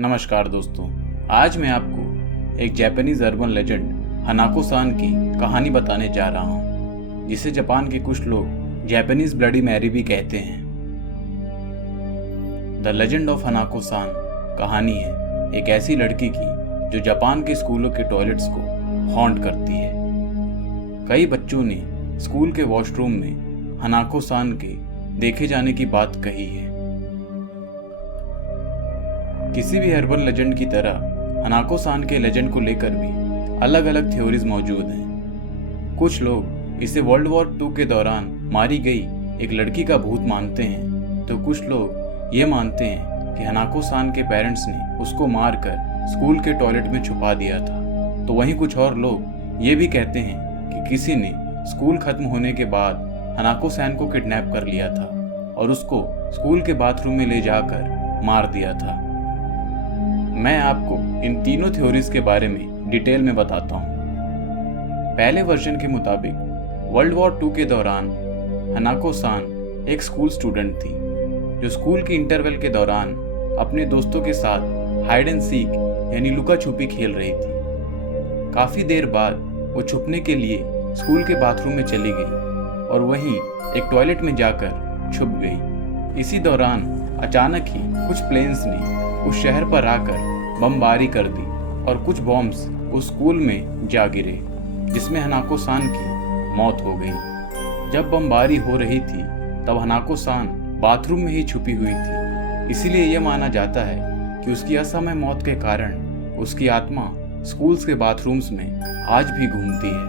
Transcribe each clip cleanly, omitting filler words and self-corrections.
नमस्कार दोस्तों, आज मैं आपको एक जापानीज अर्बन लेजेंड हनाको सान की कहानी बताने जा रहा हूँ, जिसे जापान के कुछ लोग जापानीज ब्लडी मैरी भी कहते हैं। द लेजेंड ऑफ हनाको सान कहानी है एक ऐसी लड़की की जो जापान के स्कूलों के टॉयलेट्स को हॉन्ट करती है। कई बच्चों ने स्कूल के वॉशरूम में हनाको सान के देखे जाने की बात कही है। किसी भी अर्बन लेजेंड की तरह हनाको सान के लेजेंड को लेकर भी अलग अलग थ्योरीज मौजूद हैं। कुछ लोग इसे वर्ल्ड वॉर 2 के दौरान मारी गई एक लड़की का भूत मानते हैं, तो कुछ लोग ये मानते हैं कि हनाको सान के पेरेंट्स ने उसको मारकर स्कूल के टॉयलेट में छुपा दिया था। तो वहीं कुछ और लोग ये भी कहते हैं कि किसी ने स्कूल खत्म होने के बाद हनाको सान को किडनैप कर लिया था और उसको स्कूल के बाथरूम में ले जाकर मार दिया था। मैं आपको इन तीनों थ्योरीज के बारे में डिटेल में बताता हूँ। पहले वर्जन के मुताबिक वर्ल्ड वॉर 2 के दौरान हनाको सान एक स्कूल स्टूडेंट थी जो स्कूल की इंटरवल के दौरान अपने दोस्तों के साथ हाइड एंड सीक यानी लुका छुपी खेल रही थी। काफ़ी देर बाद वो छुपने के लिए स्कूल के बाथरूम में चली गई और वहीं एक टॉयलेट में जाकर छुप गई। इसी दौरान अचानक ही कुछ प्लेन्स ने उस शहर पर आकर बमबारी कर दी और कुछ बॉम्ब्स उस स्कूल में जा गिरे, जिसमें हनाको सान की मौत हो गई। जब बमबारी हो रही थी तब हनाको सान बाथरूम में ही छुपी हुई थी, इसीलिए यह माना जाता है कि उसकी असमय मौत के कारण उसकी आत्मा स्कूल्स के बाथरूम्स में आज भी घूमती है।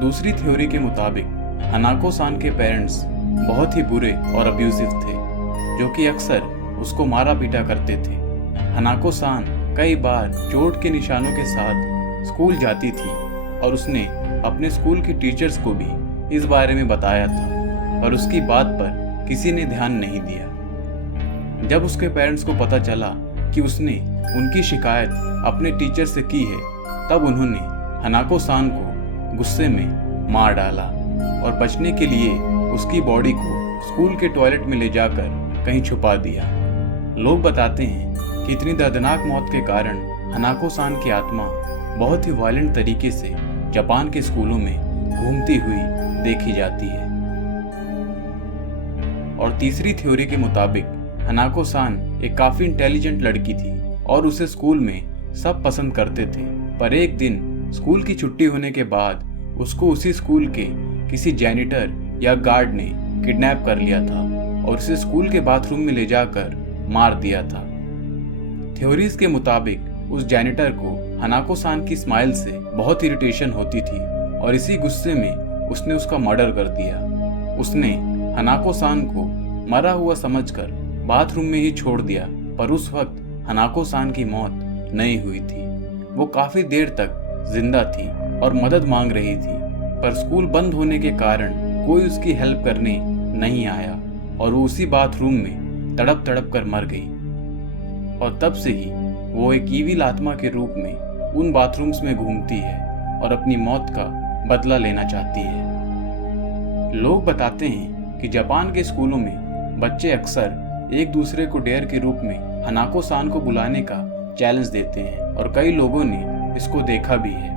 दूसरी थ्योरी के मुताबिक हनाको सान के पेरेंट्स बहुत ही बुरे और अब्यूजिव थे, जो कि अक्सर उसको मारा पीटा करते थे। हनाको सान कई बार चोट के निशानों के साथ स्कूल जाती थी और उसने अपने स्कूल की टीचर्स को भी इस बारे में बताया था, पर उसकी बात पर किसी ने ध्यान नहीं दिया। जब उसके पेरेंट्स को पता चला कि उसने उनकी शिकायत अपने टीचर से की है, तब उन्होंने हनाको सान को गुस्से में मार डाला और बचने के लिए उसकी बॉडी को स्कूल के टॉयलेट में ले जाकर कहीं छुपा दिया। लोग बताते हैं कि इतनी दर्दनाक मौत के कारण हनाको सान की आत्मा बहुत ही वायलेंट तरीके से जापान के स्कूलों में घूमती हुई देखी जाती है। और तीसरी थ्योरी के मुताबिक हनाको सान एक काफी इंटेलिजेंट लड़की थी और उसे स्कूल में सब पसंद करते थे, पर एक दिन स्कूल की छुट्टी होने के बाद उसको उसी स्कूल के किसी जैनिटर या गार्ड ने किडनैप कर लिया था और उसे स्कूल के बाथरूम में ले जाकर मार दिया था। थ्योरीज के मुताबिक उस जैनिटर को हनाको सान की स्माइल से बहुत इरिटेशन होती थी और इसी गुस्से में उसने उसका मर्डर कर दिया। उसने हनाको सान को मरा हुआ समझकर बाथरूम में ही छोड़ दिया, पर उस वक्त हनाको सान की मौत नहीं हुई थी। वो काफी देर तक जिंदा थी और मदद मांग रही थी, पर स्कूल बंद होने के कारण कोई उसकी हेल्प करने नहीं आया और वो उसी बाथरूम में तड़प तड़प कर मर गई। और तब से ही वो एक ईविल आत्मा के रूप में उन बाथरूम्स में घूमती है और अपनी मौत का बदला लेना चाहती है। लोग बताते हैं कि जापान के स्कूलों में बच्चे अक्सर एक दूसरे को डेयर के रूप में हनाको सान को बुलाने का चैलेंज देते हैं और कई लोगों ने इसको देखा भी है।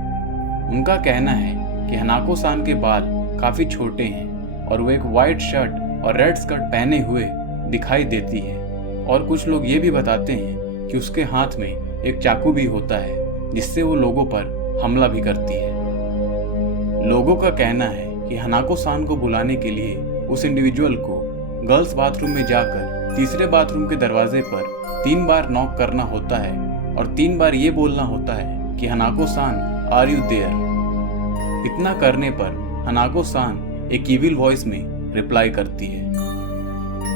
उनका कहना है कि हनाको सान के बाल काफी छोटे हैं और वो एक वाइट शर्ट और रेड स्कर्ट पहने हुए दिखाई देती है, और कुछ लोग ये भी बताते हैं कि उसके हाथ में एक चाकू भी होता है जिससे वो लोगों पर हमला भी करती है। लोगों का कहना है कि हनाको सान को बुलाने के लिए उस इंडिविजुअल को गर्ल्स बाथरूम में जाकर तीसरे बाथरूम के दरवाजे पर 3 बार नॉक करना होता है और 3 बार ये बोलना होता है कि हनाको सान आर यू देयर। इतना करने पर हनाको सान एक ईविल वॉइस में रिप्लाई करती है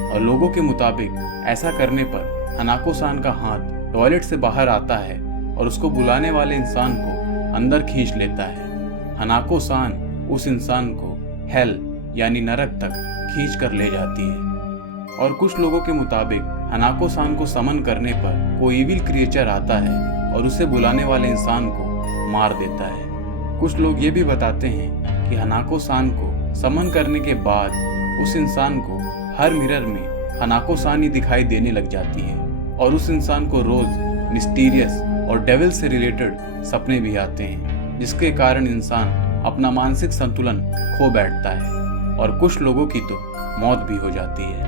और लोगों के मुताबिक ऐसा करने पर हनाको सान का हाथ टॉयलेट से बाहर आता है और उसको बुलाने वाले इंसान को अंदर खींच लेता है। हनाको सान उस इंसान को हेल यानी नरक तक खींच कर ले जाती है। और कुछ लोगों के मुताबिक हनाको सान को समन करने पर कोई इविल क्रिएचर आता है और उसे बुलाने वाले इंसान को मार देता है। कुछ लोग ये भी बताते हैं कि हनाको सान को समन करने के बाद उस इंसान को हर मिरर में हनाको सान ही दिखाई देने लग जाती है और उस इंसान को रोज मिस्टीरियस और डेविल से रिलेटेड सपने भी आते हैं, जिसके कारण इंसान अपना मानसिक संतुलन खो बैठता है और कुछ लोगों की तो मौत भी हो जाती है।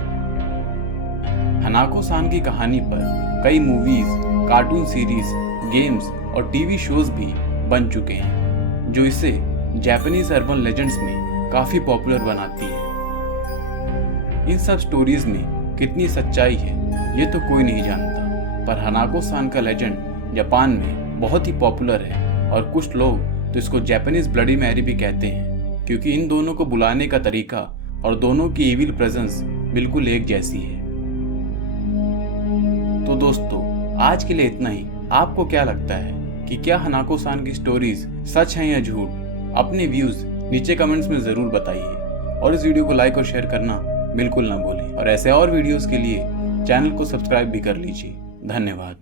हनाको सान की कहानी पर कई मूवीज, कार्टून सीरीज, गेम्स और टीवी शोज भी बन चुके हैं, जो इसे जापानीज अर्बन लेजेंड्स में काफी पॉपुलर बनाती है। इन सब स्टोरीज में कितनी सच्चाई है ये तो कोई नहीं जानता, पर हनाको सान का लेजेंड जापान में बहुत ही पॉपुलर है और कुछ लोग तो इसको जापानीज ब्लडी मैरी भी कहते हैं, क्योंकि इन दोनों को बुलाने का तरीका और दोनों की इविल प्रेजेंस बिल्कुल एक जैसी है। तो दोस्तों, आज के लिए इतना ही। आपको क्या लगता है कि क्या हनाको सान की स्टोरीज सच हैं या झूठ? अपने व्यूज नीचे कमेंट्स में जरूर बताइए और इस वीडियो को लाइक और शेयर करना बिल्कुल ना भूलें। और ऐसे और वीडियोस के लिए चैनल को सब्सक्राइब भी कर लीजिए। धन्यवाद।